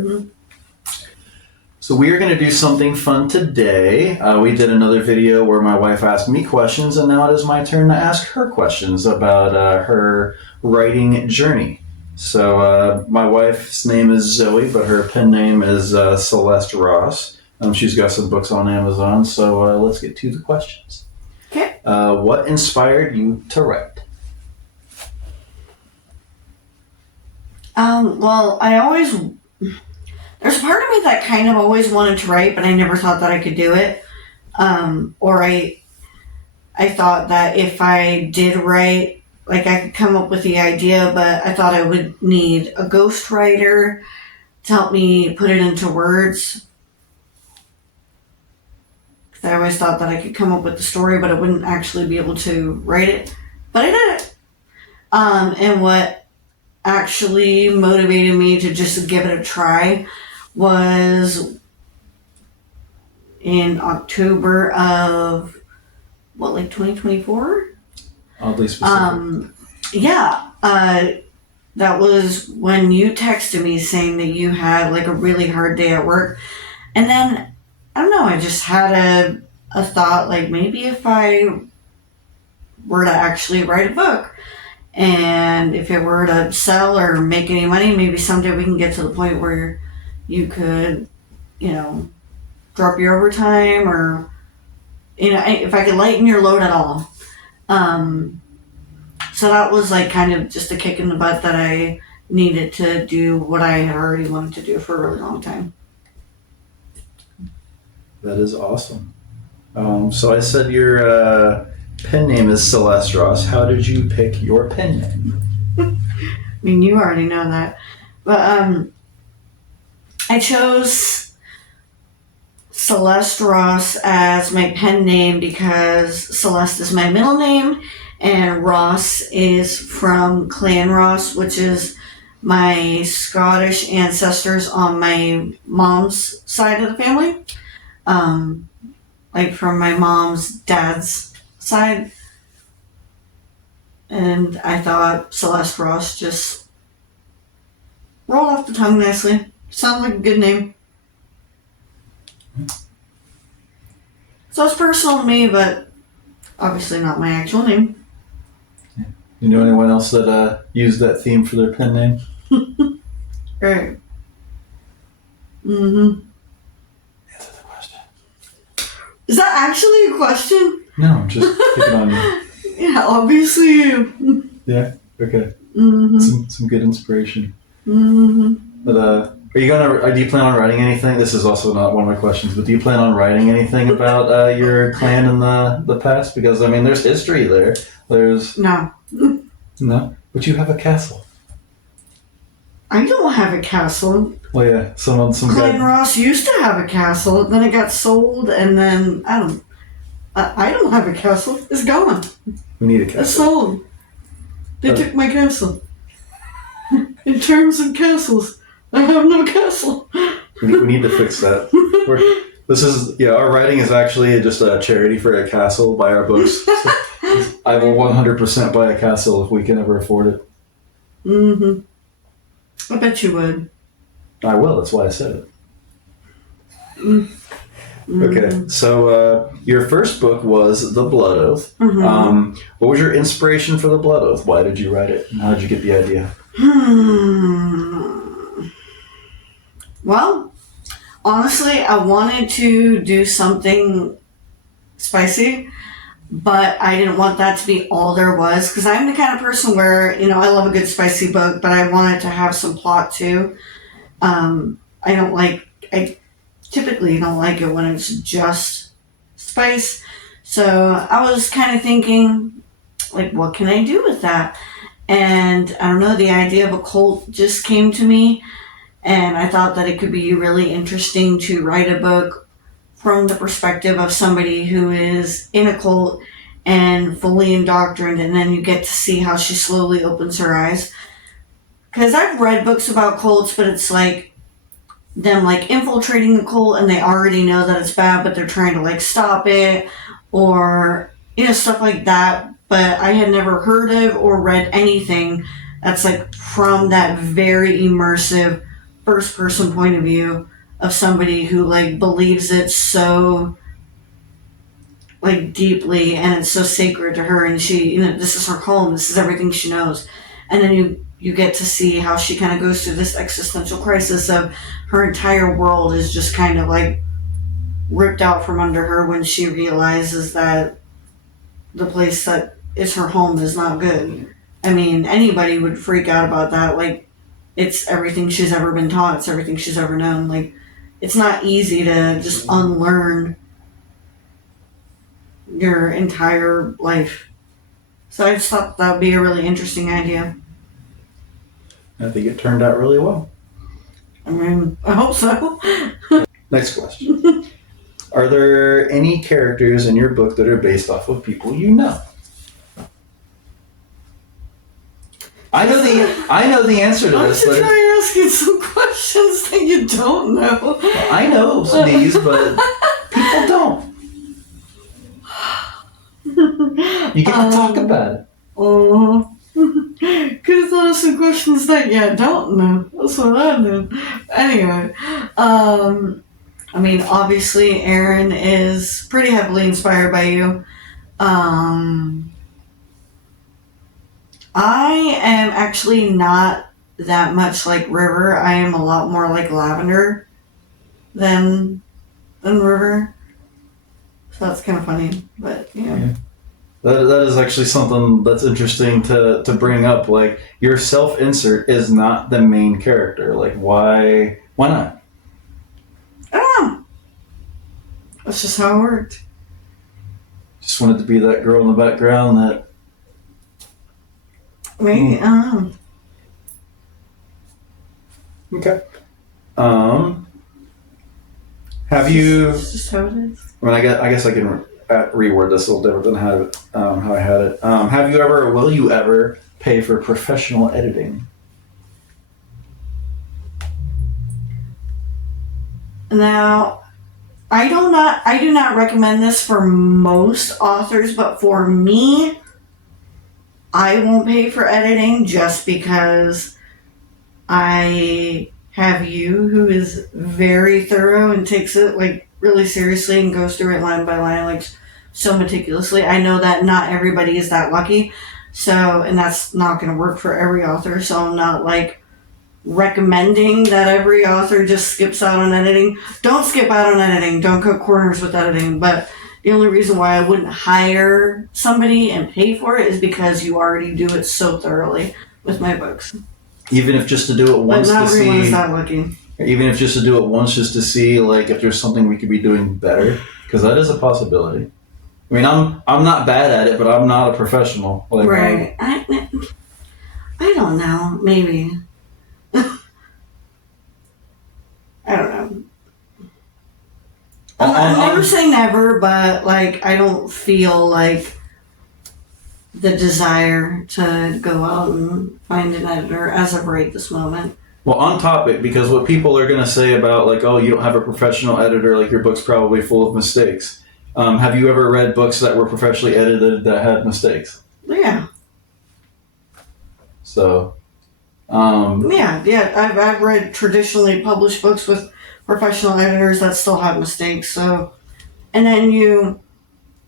Mm-hmm. So we are going to do something fun today. We did another video where my wife asked me questions, and now it is my turn to ask her questions about her writing journey. So my wife's name is Zoe, but her pen name is Celeste Ross. She's got some books on Amazon, so let's get to the questions. Okay. What inspired you to write? Well, there's a part of me that kind of always wanted to write, but I never thought that I could do it. Or I thought that if I did write, like I could come up with the idea, but I thought I would need a ghostwriter to help me put it into words. I always thought that I could come up with the story, but I wouldn't actually be able to write it. But I did it. And what actually motivated me to just give it a try was in October of, 2024? Oddly specific. That was when you texted me saying that you had like a really hard day at work. And then I don't know, I just had a thought, like maybe if I were to actually write a book and if it were to sell or make any money, maybe someday we can get to the point where you could, drop your overtime or, if I could lighten your load at all. So that was like kind of just a kick in the butt that I needed to do what I had already wanted to do for a really long time. That is awesome. So I said your pen name is Celeste Ross. How did you pick your pen name? I mean, you already know that. But I chose Celeste Ross as my pen name because Celeste is my middle name and Ross is from Clan Ross, which is my Scottish ancestors on my mom's side of the family. Like from my mom's dad's side. And I thought Celeste Ross just rolled off the tongue nicely. Sounds like a good name. So it's personal to me, but obviously not my actual name. You know anyone else that used that theme for their pen name? Right. Mm-hmm. Is that actually a question? No, I'm just picking on you. Yeah, obviously you. Yeah? Okay. Mm-hmm. Some good inspiration. Mm-hmm. But do you plan on writing anything? This is also not one of my questions, but do you plan on writing anything about your clan in the past? Because, I mean, there's history there. No. No? But you have a castle. I don't have a castle. Well, yeah, some Clan Ross used to have a castle, then it got sold, and then I don't have a castle. It's gone. We need a castle. It's sold. They took my castle. In terms of castles, I have no castle. We need to fix that. Our writing is actually just a charity for a castle. Buy our books. So I will 100% buy a castle if we can ever afford it. Mm-hmm. I bet you would. I will. That's why I said it. Mm-hmm. Okay, so your first book was The Blood Oath. Mm-hmm. What was your inspiration for The Blood Oath? Why did you write it? And how did you get the idea? Well, honestly, I wanted to do something spicy, but I didn't want that to be all there was, because I'm the kind of person where, I love a good spicy book, but I want it to have some plot too. I typically don't like it when it's just spice. So I was kind of thinking, like, what can I do with that? And I don't know, the idea of a cult just came to me, and I thought that it could be really interesting to write a book from the perspective of somebody who is in a cult and fully indoctrinated, and then you get to see how she slowly opens her eyes. Because I've read books about cults, but it's like them infiltrating the cult and they already know that it's bad, but they're trying to stop it, or stuff like that. But I had never heard of or read anything that's from that very immersive first person point of view of somebody who like believes it so like deeply and it's so sacred to her, and she, this is her home, this is everything she knows. And then you get to see how she kind of goes through this existential crisis of her entire world is just kind of like ripped out from under her when she realizes that the place that is her home is not good. I mean, anybody would freak out about that. Like, it's everything she's ever been taught. It's everything she's ever known. Like, it's not easy to just unlearn your entire life. So I just thought that would be a really interesting idea. I think it turned out really well. I mean, I hope so. Next question. Are there any characters in your book that are based off of people you know? I know the answer to this. Why don't you try asking some questions that you don't know? Well, I know these, but people don't. You get to talk about it. Oh, could have thought of some questions that you don't know. That's what I did. Anyway, I mean, obviously, Aaron is pretty heavily inspired by you. I am actually not that much like River. I am a lot more like Lavender than River. So that's kind of funny, but yeah. That is actually something that's interesting to bring up. Like, your self-insert is not the main character. Like, why not? I don't know. That's just how it worked. Just wanted to be that girl in the background that... Maybe, I don't know. Okay. Have you... It's just how it is. I mean, I guess I can reword this a little different than how I had it. Have you ever, or will you ever, pay for professional editing? Now, I do not recommend this for most authors, but for me, I won't pay for editing just because I have you, who is very thorough and takes it like really seriously and goes through it line by line, like so meticulously. I know that not everybody is that lucky, so, and that's not going to work for every author, so I'm not like recommending that every author just skips out on editing. Don't skip out on editing. Don't cut corners with editing. But the only reason why I wouldn't hire somebody and pay for it is because you already do it so thoroughly with my books. Even if just to do it once but not to everyone see... is that lucky. Even if just to do it once just to see, like, if there's something we could be doing better. Because that is a possibility. I mean, I'm not bad at it, but I'm not a professional. Like, right. I don't know. Maybe. I don't know. I'm never saying never, but like I don't feel like the desire to go out and find an editor as of right this moment. Well, on topic, because what people are going to say about, like, oh, you don't have a professional editor, like your book's probably full of mistakes. Have you ever read books that were professionally edited that had mistakes? Yeah. So... Yeah. I've read traditionally published books with professional editors that still have mistakes. So, and then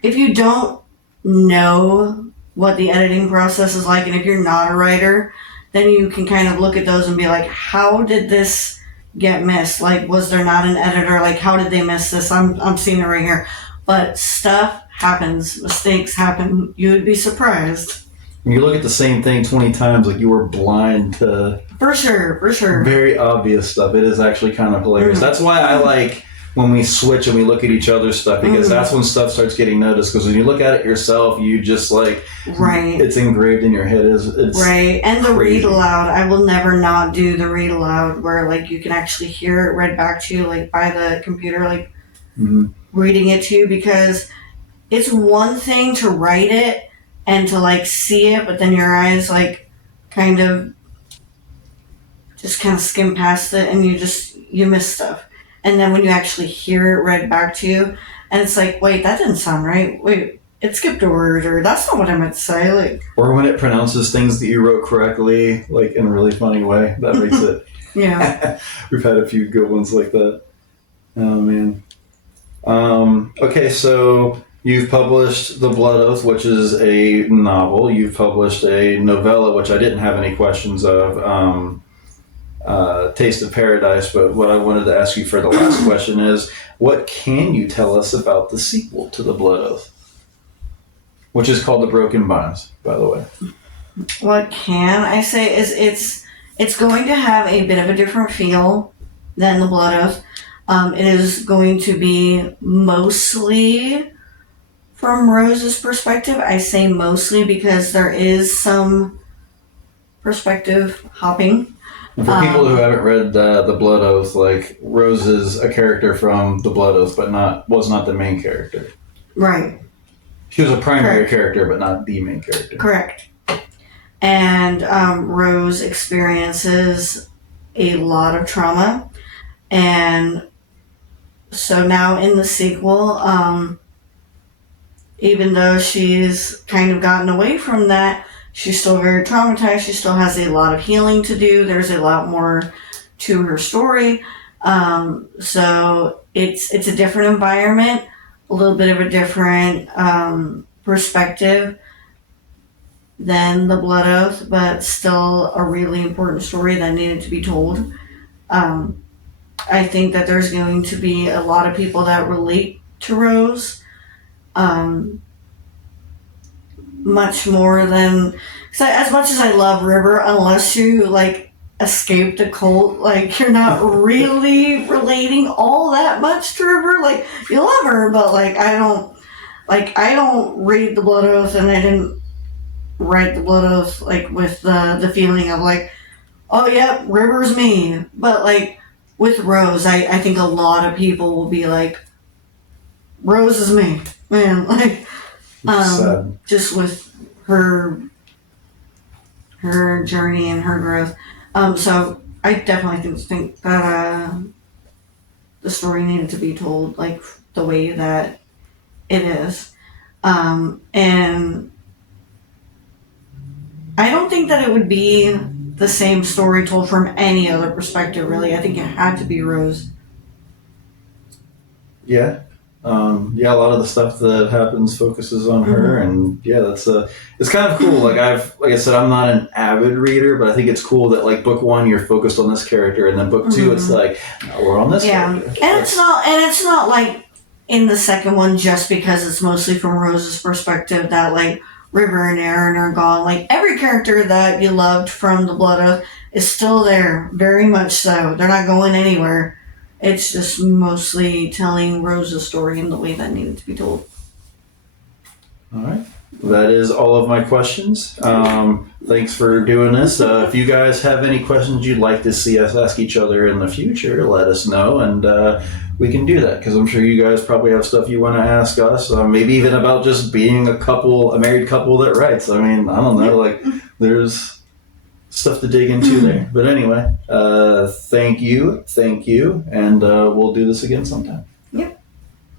if you don't know what the editing process is like, and if you're not a writer, then you can kind of look at those and be like, how did this get missed? Like, was there not an editor? Like, how did they miss this? I'm seeing it right here. But stuff happens. Mistakes happen. You would be surprised. When you look at the same thing 20 times, like, you were blind to... For sure. Very obvious stuff. It is actually kind of hilarious. That's why I like when we switch and we look at each other's stuff, because that's when stuff starts getting noticed. Because when you look at it yourself, you just like... Right. It's engraved in your head. It's right. And the crazy. read aloud. I will never not do the read aloud where, like, you can actually hear it read back to you, like, by the computer, like, reading it to you. Because it's one thing to write it and to, like, see it, but then your eyes, like, kind of skim past it, and you miss stuff. And then when you actually hear it read back to you, and it's like, wait, that didn't sound right. Wait, it skipped a word, or that's not what I meant to say. Like, or when it pronounces things that you wrote correctly, like, in a really funny way, that makes it Yeah. We've had a few good ones like that. Oh man. Okay, so you've published The Blood Oath, which is a novel. You've published a novella, which I didn't have any questions of, Taste of Paradise. But what I wanted to ask you for the last question is, what can you tell us about the sequel to The Blood Oath, which is called The Broken Bonds, by the way? What can I say is it's going to have a bit of a different feel than The Blood Oath. It is going to be mostly from Rose's perspective. I say mostly because there is some perspective hopping. And for people who haven't read The Blood Oath, like, Rose is a character from The Blood Oath, but was not the main character. Right. She was a primary Correct. character, but not the main character. Correct. And Rose experiences a lot of trauma. And so now in the sequel, even though she's kind of gotten away from that, she's still very traumatized. She still has a lot of healing to do. There's a lot more to her story. So it's a different environment, a little bit of a different perspective than The Blood Oath, but still a really important story that needed to be told. I think that there's going to be a lot of people that relate to Rose, much more than, cause as much as I love River, unless you like escape the cult, like you're not really relating all that much to River. Like you love her, but I don't read The Blood Oath, and I didn't write The Blood Oath like with the feeling of like, oh yeah, River's me. But like with Rose, I think a lot of people will be like, Rose is me, man. Like, just with her journey and her growth. So I definitely think that the story needed to be told like the way that it is. And I don't think that it would be the same story told from any other perspective, really. I think it had to be Rose. Yeah. Yeah, a lot of the stuff that happens focuses on her, and yeah, it's kind of cool. Like I said, I'm not an avid reader, but I think it's cool that like book one you're focused on this character, and then book two it's like, no, we're on this character. And it's not like in the second one just because it's mostly from Rose's perspective that like River and Aaron are gone. Like every character that you loved from The Blood Oath is still there, very much so. They're not going anywhere. It's just mostly telling Rose's story in the way that needed to be told. All right. That is all of my questions. Thanks for doing this. If you guys have any questions you'd like to see us ask each other in the future, let us know, and we can do that, because I'm sure you guys probably have stuff you want to ask us. Maybe even about just being a married couple that writes. I mean, I don't know. Like, there's stuff to dig into there. But anyway, thank you, and we'll do this again sometime.